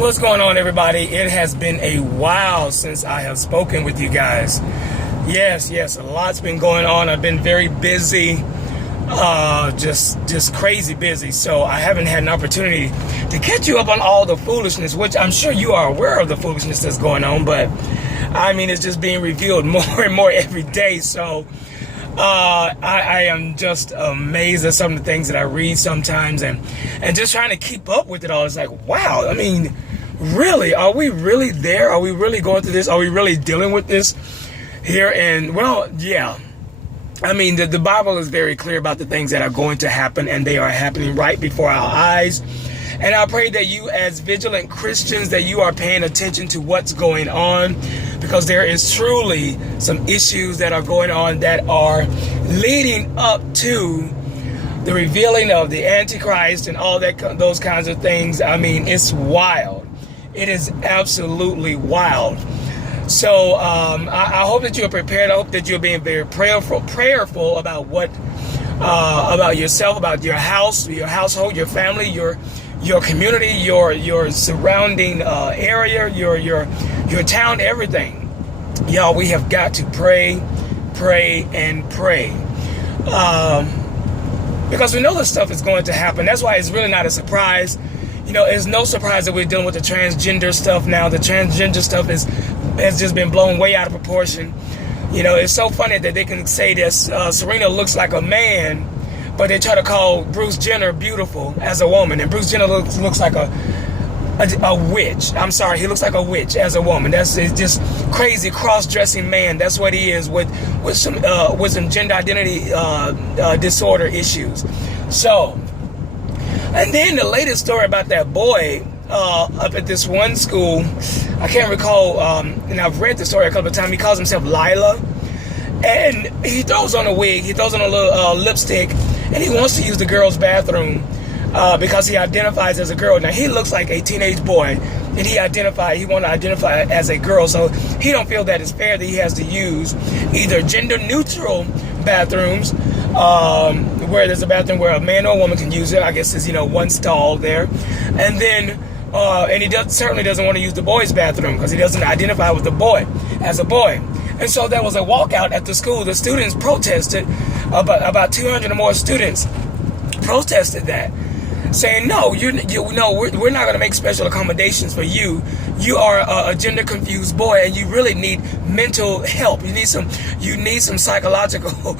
What's going on, everybody? It has been a while since I have spoken with you guys. Yes, a lot's been going on. I've been very busy, just crazy busy. So I haven't had an opportunity to catch you up on all the foolishness, which I'm sure you are aware of the foolishness that's going on. But I mean, it's just being revealed more and more every day. So I am just amazed at some of the things that I read sometimes, and just trying to keep up with it all. It's like, wow, I mean, really, are we really there? Are we really going through this? Are we really dealing with this here? And well, yeah, I mean, the Bible is very clear about the things that are going to happen, and they are happening right before our eyes. And I pray that you, as vigilant Christians, that you are paying attention to what's going on, because there is truly some issues that are going on that are leading up to the revealing of the Antichrist and all that, those kinds of things. I mean, it's wild. It is absolutely wild. So I hope that you're prepared. I hope that you're being very prayerful about what, about yourself, about your house, your household, your family, your community, your surrounding area, your town, everything. Y'all, we have got to pray. Because we know this stuff is going to happen. That's why it's really not a surprise. You know, it's no surprise that we're dealing with the transgender stuff now. The transgender stuff has just been blown way out of proportion. You know, it's so funny that they can say this, Serena looks like a man, but they try to call Bruce Jenner beautiful as a woman. And Bruce Jenner looks like a witch. I'm sorry, he looks like a witch as a woman. It's just crazy cross-dressing man. That's what he is, with some gender identity disorder issues. So, and then the latest story about that boy up at this one school, I can't recall, and I've read the story a couple of times. He calls himself Lila, and he throws on a wig, he throws on a little lipstick, and he wants to use the girls' bathroom because he identifies as a girl. Now, he looks like a teenage boy, and he want to identify as a girl, so he don't feel that it's fair that he has to use either gender-neutral bathrooms, where there's a bathroom where a man or a woman can use it. I guess there's, one stall there. And then, and he certainly doesn't want to use the boys' bathroom because he doesn't identify with the boy as a boy. And so there was a walkout at the school. The students protested, about 200 or more students protested that, saying, no, we're not going to make special accommodations for you. You are a gender confused boy, and you really need mental help. You need some psychological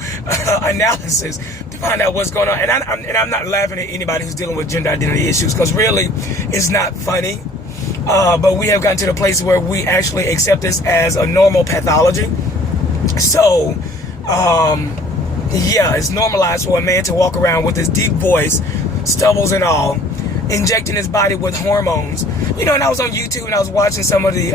analysis to find out what's going on. And I'm not laughing at anybody who's dealing with gender identity issues, because really it's not funny. But we have gotten to the place where we actually accept this as a normal pathology. So, yeah, it's normalized for a man to walk around with his deep voice, stubbles and all, injecting his body with hormones. And I was on YouTube and I was watching some of the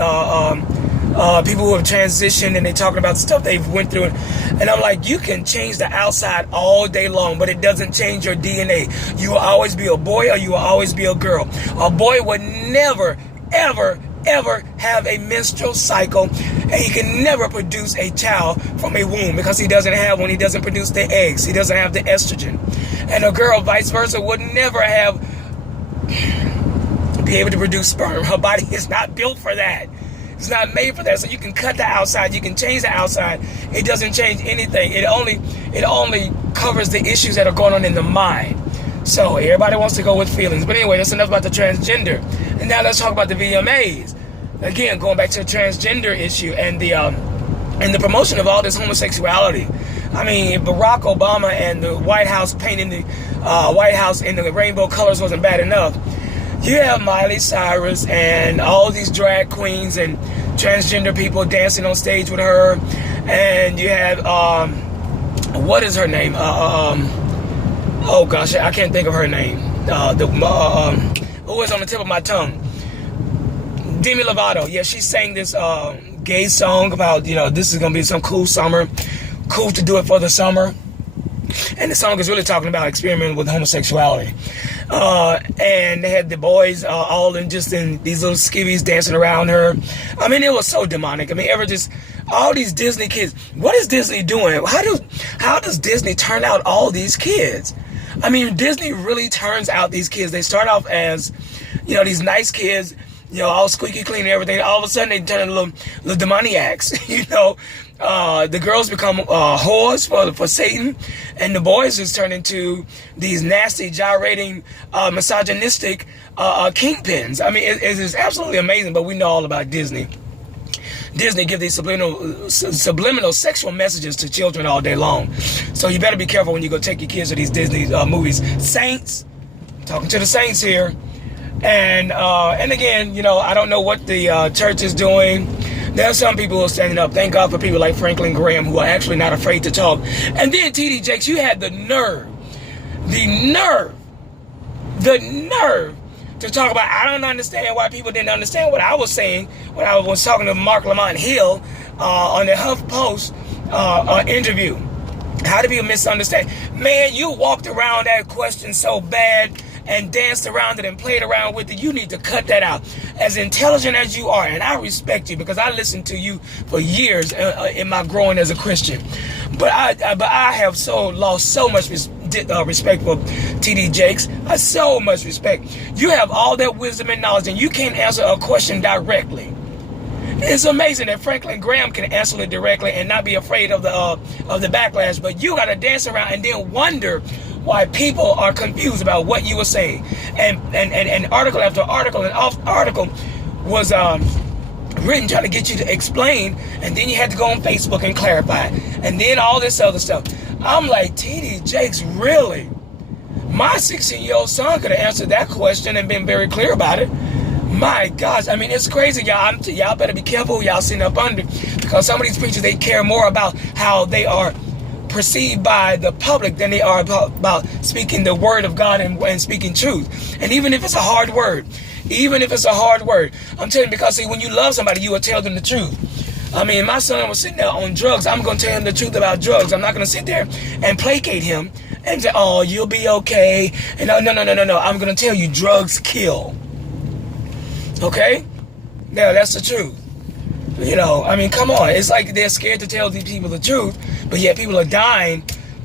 people who have transitioned, and they talking about the stuff they've went through, and I'm like, you can change the outside all day long, but it doesn't change your DNA. You will always be a boy, or you will always be a girl. A boy would never, ever have a menstrual cycle, and he can never produce a child from a womb because he doesn't have one. He doesn't produce the eggs. He doesn't have the estrogen. And a girl, vice versa, would never be able to produce sperm. Her body is not built for that. It's not made for that. So you can cut the outside, you can change the outside. It doesn't change anything. It only covers the issues that are going on in the mind. So everybody wants to go with feelings. But anyway, that's enough about the transgender. And now let's talk about the VMAs. Again, going back to the transgender issue and the promotion of all this homosexuality. I mean, Barack Obama and the White House painting the White House in the rainbow colors wasn't bad enough. You have Miley Cyrus and all these drag queens and transgender people dancing on stage with her. And you have, what is her name? Oh gosh, I can't think of her name. Who is on the tip of my tongue? Demi Lovato. Yeah, she sang this gay song about, this is going to be some cool summer. Cool to do it for the summer. And the song is really talking about experimenting with homosexuality. And they had the boys all in these little skivvies dancing around her. I mean, it was so demonic. I mean, all these Disney kids. What is Disney doing? How does Disney turn out all these kids? I mean, Disney really turns out these kids. They start off as, these nice kids, all squeaky clean and everything. All of a sudden they turn into little demoniacs. The girls become whores for Satan, and the boys just turn into these nasty, gyrating, misogynistic kingpins. I mean, it is absolutely amazing. But we know all about Disney. Disney give these subliminal sexual messages to children all day long. So you better be careful when you go take your kids to these Disney movies. Saints, talking to the saints here. And again, I don't know what the church is doing. There are some people who are standing up. Thank God for people like Franklin Graham who are actually not afraid to talk. And then T.D. Jakes, you had the nerve to talk about, I don't understand why people didn't understand what I was saying when I was talking to Mark Lamont Hill on the HuffPost interview. How do people misunderstand? Man, you walked around that question so bad and danced around it and played around with it. You need to cut that out. As intelligent as you are, and I respect you because I listened to you for years in my growing as a Christian. But I have lost so much respect for T.D. Jakes. So much respect. You have all that wisdom and knowledge, and you can't answer a question directly. It's amazing that Franklin Graham can answer it directly and not be afraid of the backlash. But you got to dance around and then wonder why people are confused about what you were saying. And article after article and article was written trying to get you to explain, and then you had to go on Facebook and clarify, and then all this other stuff. I'm like, T.D. Jakes, really? My 16-year-old son could have answered that question and been very clear about it. My gosh, I mean, it's crazy, y'all. Y'all better be careful who y'all sitting up under, because some of these preachers, they care more about how they are perceived by the public than they are about speaking the word of God and speaking truth. And even if it's a hard word, I'm telling you, because see, when you love somebody, you will tell them the truth. I mean, my son was sitting there on drugs. I'm going to tell him the truth about drugs. I'm not going to sit there and placate him and say, oh, you'll be okay. And no. I'm going to tell you, drugs kill. Okay? Now, that's the truth. I mean, come on. It's like they're scared to tell these people the truth, but yet people are dying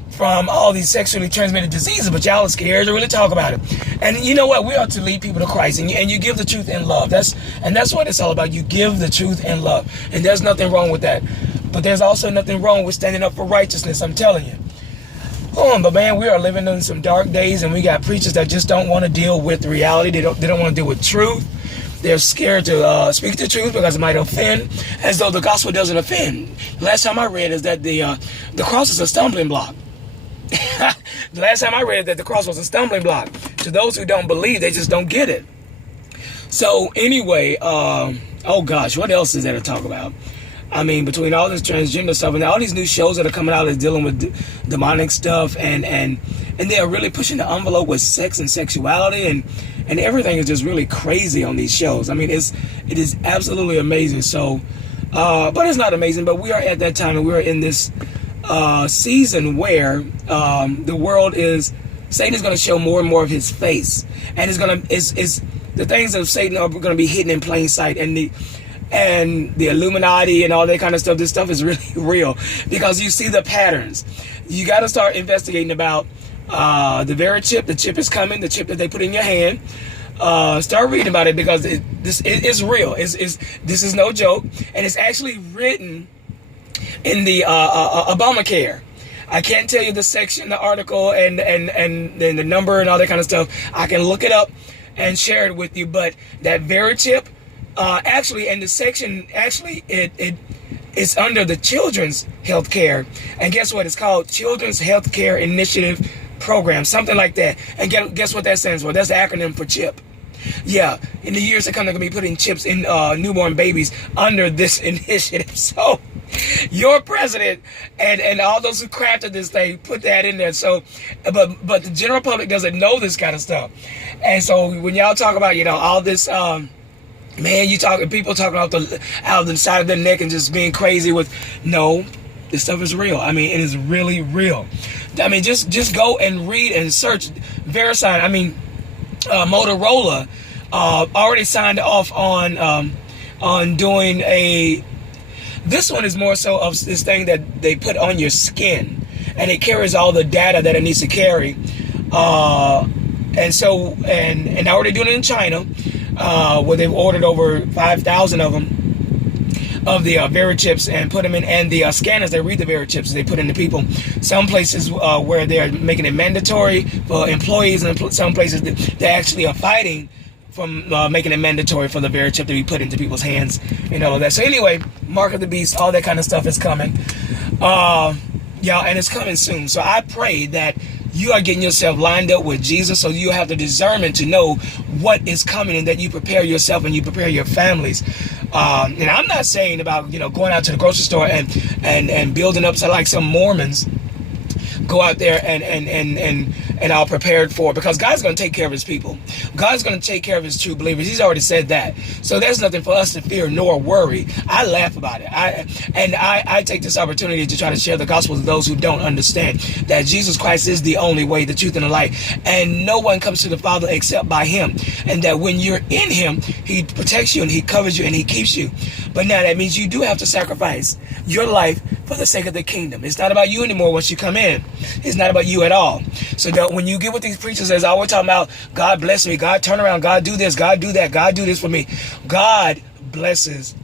from all these sexually transmitted diseases, but y'all are scared to really talk about it. And you know what? We are to lead people to Christ, and you give the truth in love. That's what it's all about. You give the truth in love, and there's nothing wrong with that. But there's also nothing wrong with standing up for righteousness, I'm telling you. But man, we are living in some dark days, and we got preachers that just don't want to deal with reality. They don't want to deal with truth. They're scared to speak the truth because it might offend, as though the gospel doesn't offend. The last time I read is that the cross is a stumbling block. The last time I read that the cross was a stumbling block. To those who don't believe, they just don't get it. So anyway, oh gosh, what else is there to talk about? I mean, between all this transgender stuff and all these new shows that are coming out that's dealing with demonic stuff, and they're really pushing the envelope with sex and sexuality, and everything is just really crazy on these shows. I mean, it is absolutely amazing. So, but it's not amazing. But we are at that time, and we are in this season where the world Satan is going to show more and more of his face, and the things of Satan are going to be hidden in plain sight, and the Illuminati and all that kind of stuff. This stuff is really real because you see the patterns. You got to start investigating about the very chip. The chip is coming. The chip that they put in your hand. Start reading about it because it's real. This is no joke, and it's actually written in the Obamacare. I can't tell you the section, the article, and the number and all that kind of stuff. I can look it up and share it with you. But that very chip. Actually, in the section, it's under the Children's Health Care. And guess what? It's called Children's Health Care Initiative Program, something like that. And guess what that stands for? That's the acronym for CHIP. Yeah, in the years to come, they're going to be putting chips in newborn babies under this initiative. So your president and all those who crafted this thing put that in there. So, but the general public doesn't know this kind of stuff. And so when y'all talk about, all this... man, people talking out of the side of their neck and just being crazy with, no, this stuff is real. I mean, it is really real. I mean, just go and read and search VeriSign. I mean, Motorola already signed off on doing this one is more so of this thing that they put on your skin, and it carries all the data that it needs to carry. And so, and already doing it in China. where they've ordered over 5,000 of them, of the Verichips, and put them in, and the scanners that read the Verichips they put into people. Some places where they're making it mandatory for employees, and some places they actually are fighting from making it mandatory for the Verichip to be put into people's hands and all of that. So anyway, Mark of the Beast, all that kind of stuff is coming. Yeah, and it's coming soon. So I pray that you are getting yourself lined up with Jesus, so you have the discernment to know what is coming, and that you prepare yourself and you prepare your families. And I'm not saying about, going out to the grocery store and building up to like some Mormons go out there and are prepared for it, because God's going to take care of his people. God's going to take care of his true believers. He's already said that. So there's nothing for us to fear nor worry. I laugh about it. I take this opportunity to try to share the gospel to those who don't understand that Jesus Christ is the only way, the truth, and the life. And no one comes to the Father except by him. And that when you're in him, he protects you and he covers you and he keeps you. But now that means you do have to sacrifice your life for the sake of the kingdom. It's not about you anymore once you come in. It's not about you at all. So that when you get with these preachers that's always talking about God bless me, God turn around, God do this, God do that, God do this for me. God blesses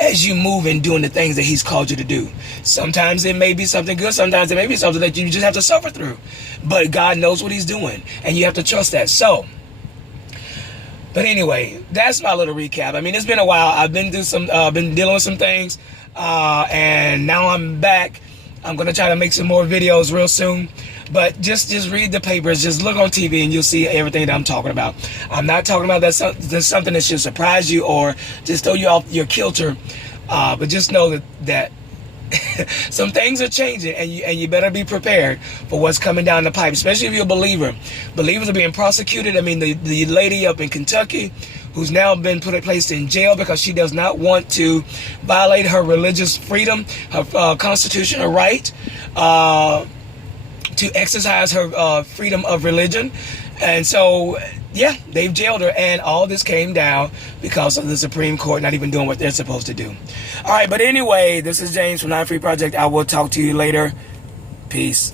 as you move in doing the things that he's called you to do. Sometimes it may be something good. Sometimes it may be something that you just have to suffer through. But God knows what he's doing, and you have to trust that. So, but anyway, that's my little recap. I mean, it's been a while. I've been through some, been dealing with some things, and now I'm back. I'm gonna try to make some more videos real soon. But just read the papers, just look on TV, and you'll see everything that I'm talking about. I'm not talking about that's something that should surprise you or just throw you off your kilter. But just know that some things are changing, and you better be prepared for what's coming down the pipe, especially if you're a believer. Believers are being prosecuted. I mean, the lady up in Kentucky who's now been placed in jail because she does not want to violate her religious freedom, her constitutional right to exercise her freedom of religion. And so, yeah, they've jailed her, and all this came down because of the Supreme Court not even doing what they're supposed to do. All right, but anyway, this is James from 9 Free Project. I will talk to you later. Peace.